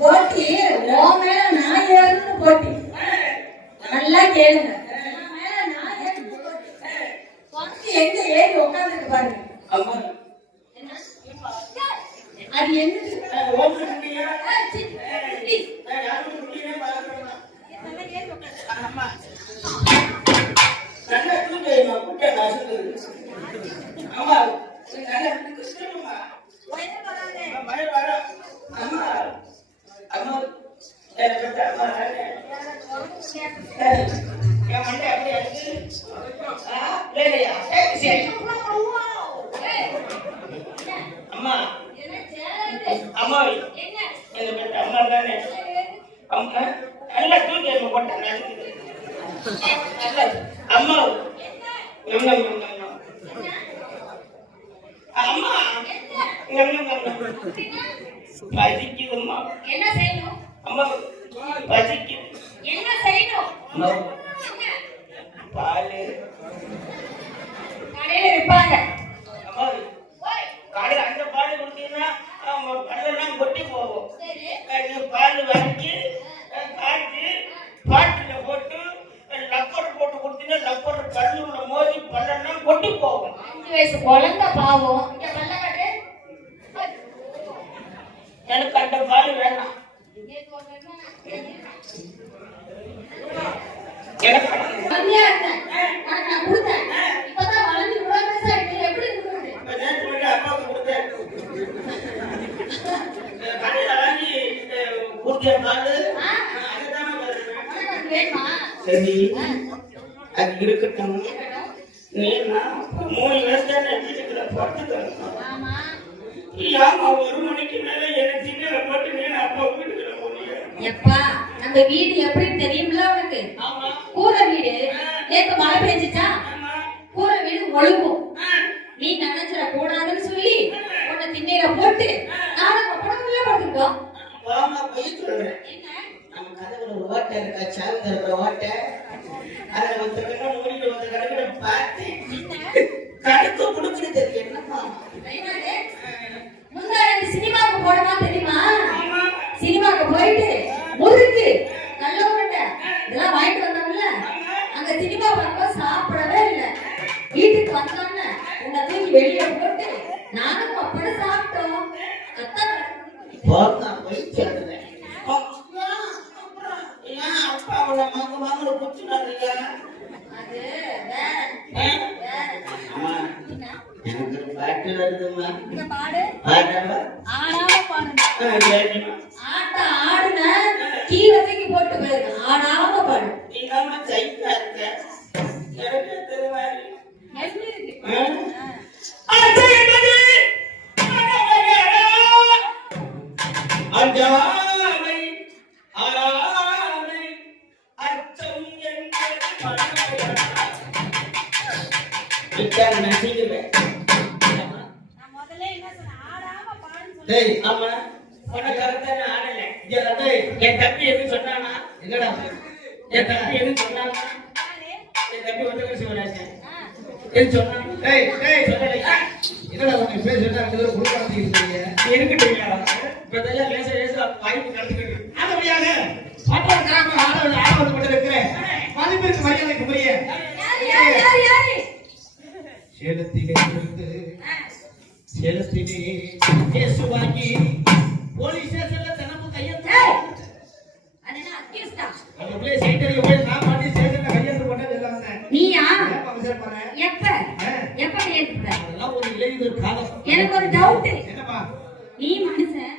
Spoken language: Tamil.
போட்டி நான் ஏறுன்னு போட்டி நல்லா கேளுங்க. எங்க ஏறி உட்காந்துட்டு பாருங்க. அது என்ன அம்மா அம்மா எங்க அம்மா தானே அம்மா எல்லாம் தூக்கி போட்டேன் அம்மா அம்மா பசிக்குதும்மா. என்ன செய்யணும்? அம்மா பசிக்குது. என்ன செய்யணும்? பாலு கடையில விற்பாங்க. அம்மா கடையில் அந்த பால் கொடுத்தீங்கன்னா பல்லெல்லாம் கொட்டி போகும். பால் வரைச்சி காய்ச்சி பாட்டில் போட்டு லப்பர் போட்டு கொடுத்தீங்கன்னா லப்பர் கல்லுள்ள மோதி பல்லெல்லாம் கொட்டி போகும். 5 வயசு குழந்தை பாவம். எனக்கு அந்த பால் வேணாம். எனக்கு கம்மியா இருந்தேன். நான் கொடுத்தேன். இப்பதான் வளர்ந்து இவ்வளவு பெருசா இருக்கு. எப்படி கொடுக்குறது? அப்பாவுக்கு கொடுத்தேன். கடையில் வாங்கி கொடுத்த பால் வேணுமா? சரி அது இருக்கட்டும். நீ 3 வருஷம் வீட்டுக்குள்ள போட்டு தரணும். ஆமா ஆமா 1 மணிக்கு மேல என்ன சின்ன போட்டு நீ அப்பா வீட்டுக்குள்ள போனீங்க. எப்பா நம்ம வீடு எப்படின்னு தெரியும்ல உனக்கு? கூரை வீடு. நேத்து மழை பெஞ்சிச்சா? கூரை வீடு ஒழுகும். நீ நினைச்சிட கூடாதுன்னு சொல்லி உன்னை திண்ணையில போட்டு நானும் அப்புறம் உள்ள படுத்துட்டோம். வாமா போய் சொல்றேன். நம்ம கதவுல ஓட்டை இருக்கா, சாவி இருக்கிற ஓட்டை. அதுல வந்து மூடிட்டு வந்து கடையில பார்த்து கடுக்கு குடுக்குன்னு தெரியும். என்னப்பா முன்னாடி சினிமாவுக்கு போனமா தெரியுமா? சினிமாவுக்கு போயிட்டு முறுக்கு நல்ல உருண்டை இதெல்லாம் வாங்கிட்டு வந்தோம்ல. அங்க சினிமா பார்க்க சாப்பிடவே இல்லை. வீட்டுக்கு வந்தோன்னு உன்னை தூக்கி வெளியே போட்டு நானும் அப்படி சாப்பிட்டோம். போய் சொல்றேன். அப்பா அவளை வாங்க குடிச்சுனாருயா. அது வேற அம்மா எனக்கு பாட்டு வருதுமா. பாடு பாடவா? ஆடாம பாடுங்க. ஆட்ட ஆடுன கீழே தூக்கி போட்டு போயிருங்க. ஆடாம பாடு. நீ நம்ம சைக்கா இருக்க. எனக்கு தெரியாது. எப்படி இருக்கு? அஞ்சாமை ஆராமை அச்சம் என்பது நசிக்கிறேன். நான் முதல்ல என்ன சொன்னேன்? ஆடாம பாடுன்னு டேய் ஆமா உனக்கு கரெக்டான ஆடல. என் தம்பி எதுவும் சொன்னானா? என்னடா என் தம்பி எதுவும் சொன்னானா? என் தம்பி ஒருத்தர் சிவராஜன் எது சொன்னான்? என்னடா உனக்கு பேர் சொன்னா ரெண்டு பேரும் குடும்பத்துக்கு இருக்கீங்க. இருக்கட்டும். இப்பதான் லேசா லேசா வாய்ப்பு நடந்துக்கிட்டு ஆதவடியாக பாப்பாடு கிராம ஆடவது மட்டும் இருக்கிறேன். மதிப்பிற்கு மரியாதைக்கு புரிய யாரு சேலத்திலே இருந்து சேலத்திலே கேசு வாங்கி போலீஸ் ஸ்டேஷன்ல தினமும் கையெழுத்து அண்ணா அக்கிஸ்டா அந்த பிள்ளை சைட்டடிக்க போய் நான் பாட்டி ஸ்டேஷன்ல கையெழுத்து போட்டது எல்லாம் நீயா? பண்ணேன். எப்ப ஏற்பட? அதெல்லாம் ஒரு இளைஞர் காலம். எனக்கு ஒரு டவுட். என்னப்பா நீ மனுஷன்